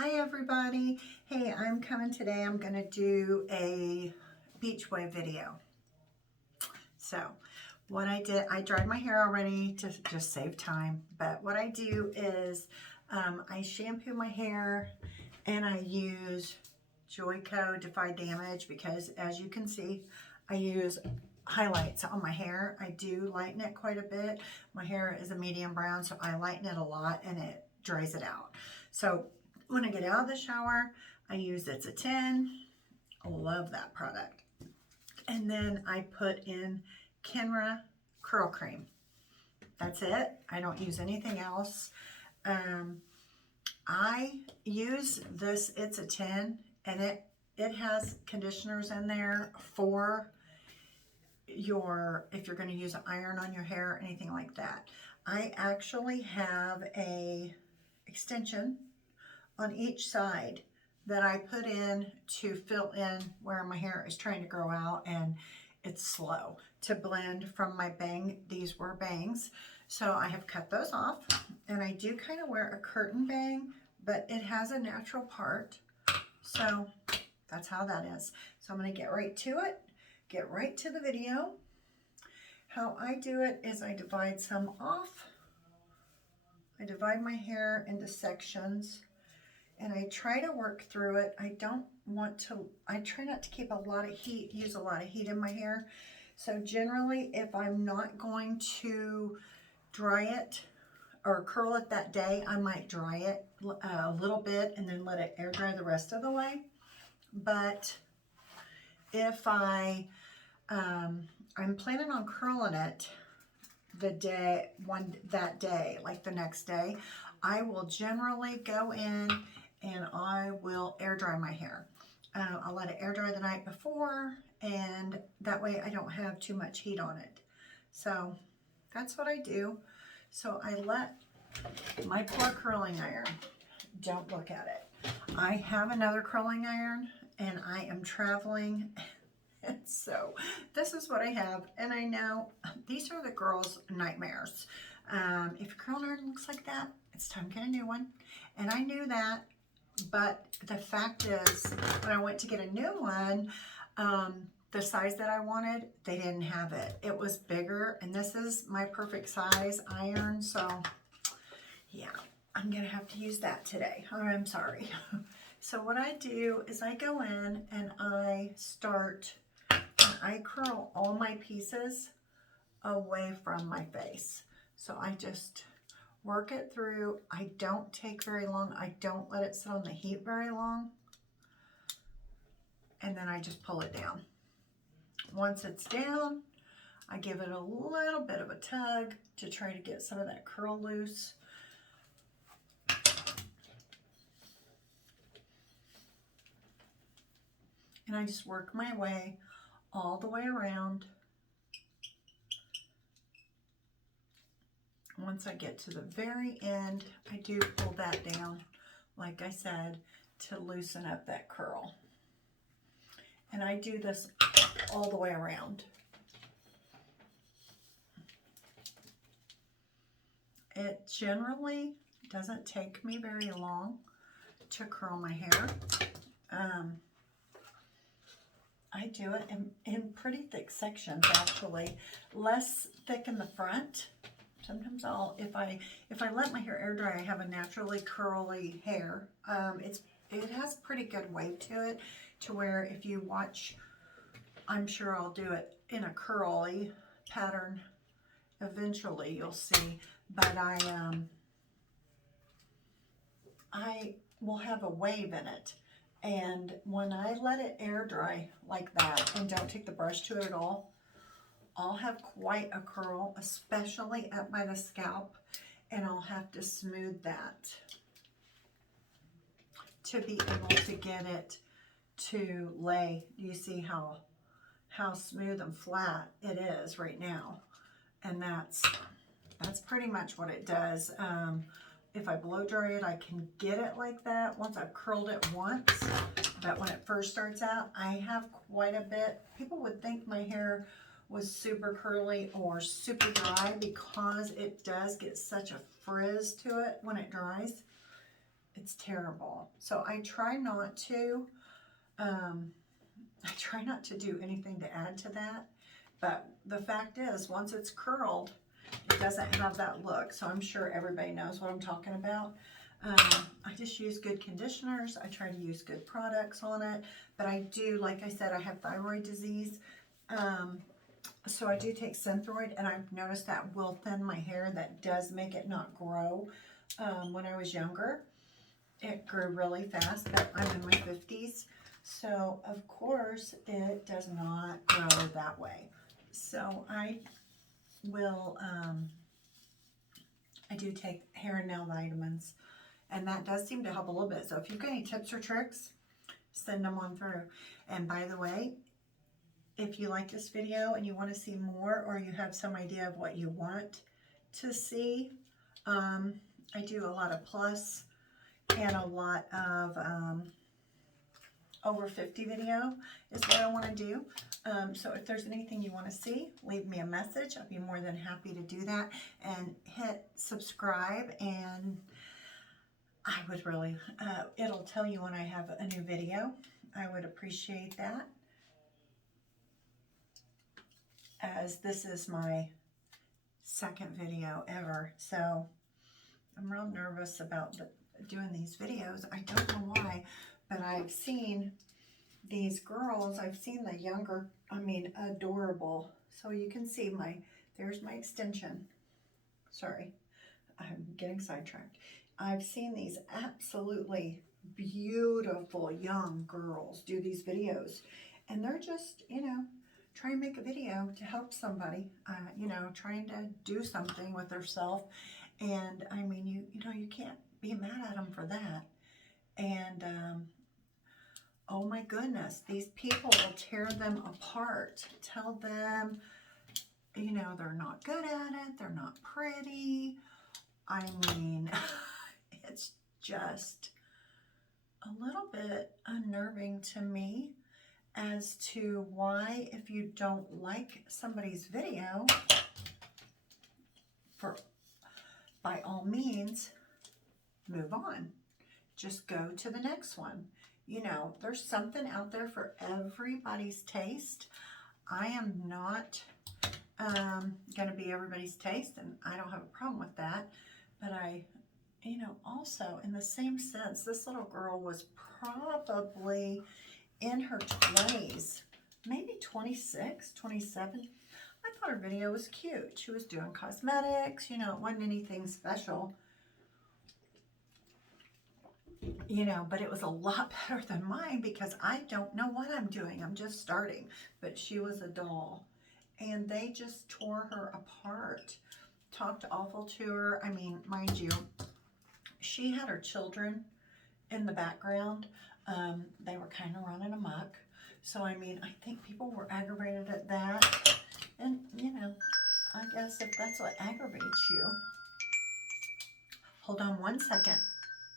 Hi everybody. Hey, I'm coming today. I'm going to do a beach wave video. So what I did, I dried my hair already to just save time. But what I do is I shampoo my hair and I use Joico Defy Damage because as you can see, I use highlights on my hair. I do lighten it quite a bit. My hair is a medium brown, so I lighten it a lot and it dries it out. So when I get out of the shower, I use It's a 10. I love that product. And then I put in Kenra curl cream. That's it. I don't use anything else. I use this It's a 10 and it has conditioners in there for if you're going to use an iron on your hair or anything like that. I actually have a extension on each side that I put in to fill in where my hair is trying to grow out, and it's slow to blend from my bang. These were bangs, so I have cut those off, and I do kind of wear a curtain bang, but it has a natural part, so that's how that is. So I'm going to get right to it, get right to the video. How I do it is I divide some off. I divide my hair into sections and I try to work through it. I try not to keep a lot of heat, use a lot of heat in my hair. So generally, if I'm not going to dry it or curl it that day, I might dry it a little bit and then let it air dry the rest of the way. But if I'm planning on curling it that day, like the next day, I will generally go in and I will air dry my hair. I'll let it air dry the night before, and that way I don't have too much heat on it. So that's what I do. So I let my poor curling iron, don't look at it. I have another curling iron and I am traveling. And so this is what I have, and I know these are the girls' nightmares. If your curling iron looks like that, it's time to get a new one. And I knew that, but the fact is, when I went to get a new one, the size that I wanted, they didn't have it. It was bigger, and this is my perfect size iron, so yeah, I'm gonna have to use that today. I'm sorry. So what I do is I go in and I curl all my pieces away from my face. So I just work it through. I don't take very long. I don't let it sit on the heat very long. And then I just pull it down. Once it's down, I give it a little bit of a tug to try to get some of that curl loose. And I just work my way all the way around. Once I get to the very end, I do pull that down, like I said, to loosen up that curl. And I do this all the way around. It generally doesn't take me very long to curl my hair. I do it in pretty thick sections, actually. Less thick in the front. Sometimes if I let my hair air dry, I have a naturally curly hair. It has pretty good wave to it, to where if you watch, I'm sure I'll do it in a curly pattern eventually, you'll see. But I will have a wave in it. And when I let it air dry like that and don't take the brush to it at all, I'll have quite a curl, especially up by the scalp, and I'll have to smooth that to be able to get it to lay. You see how smooth and flat it is right now, and that's pretty much what it does. If I blow dry it, I can get it like that once I've curled it once. But when it first starts out, I have quite a bit. People would think my hair was super curly or super dry because it does get such a frizz to it when it dries. It's terrible. So I try not to, do anything to add to that. But the fact is, once it's curled, it doesn't have that look. So I'm sure everybody knows what I'm talking about. I just use good conditioners. I try to use good products on it. But I do, like I said, I have thyroid disease. So I do take Synthroid, and I've noticed that will thin my hair. That does make it not grow. When I was younger, it grew really fast, but I'm in my 50s. So, of course, it does not grow that way. So I will, I do take hair and nail vitamins, and that does seem to help a little bit. So if you've got any tips or tricks, send them on through. And by the way, if you like this video and you want to see more, or you have some idea of what you want to see, I do a lot of plus and a lot of over 50 video is what I want to do. So if there's anything you want to see, leave me a message. I'll be more than happy to do that. And hit subscribe, and I would really, it'll tell you when I have a new video. I would appreciate that, as this is my second video ever. So I'm real nervous about doing these videos. I don't know why, but I've seen these girls, I've seen the younger, I mean, adorable. So you can see there's my extension. Sorry, I'm getting sidetracked. I've seen these absolutely beautiful young girls do these videos, and they're just, trying to make a video to help somebody, trying to do something with themselves. And I mean, you can't be mad at them for that. And oh my goodness, these people will tear them apart, tell them, they're not good at it, they're not pretty. I mean, it's just a little bit unnerving to me as to why, if you don't like somebody's video, by all means, move on. Just go to the next one. There's something out there for everybody's taste. I am not going to be everybody's taste, and I don't have a problem with that. But also in the same sense, this little girl was probably in her 20s, maybe 26, 27. I thought her video was cute. She was doing cosmetics, it wasn't anything special. But it was a lot better than mine, because I don't know what I'm doing. I'm just starting. But she was a doll, and they just tore her apart, talked awful to her. I mean, mind you, she had her children in the background. They were kind of running amok. So, I mean, I think people were aggravated at that. And, I guess if that's what aggravates you. Hold on one second.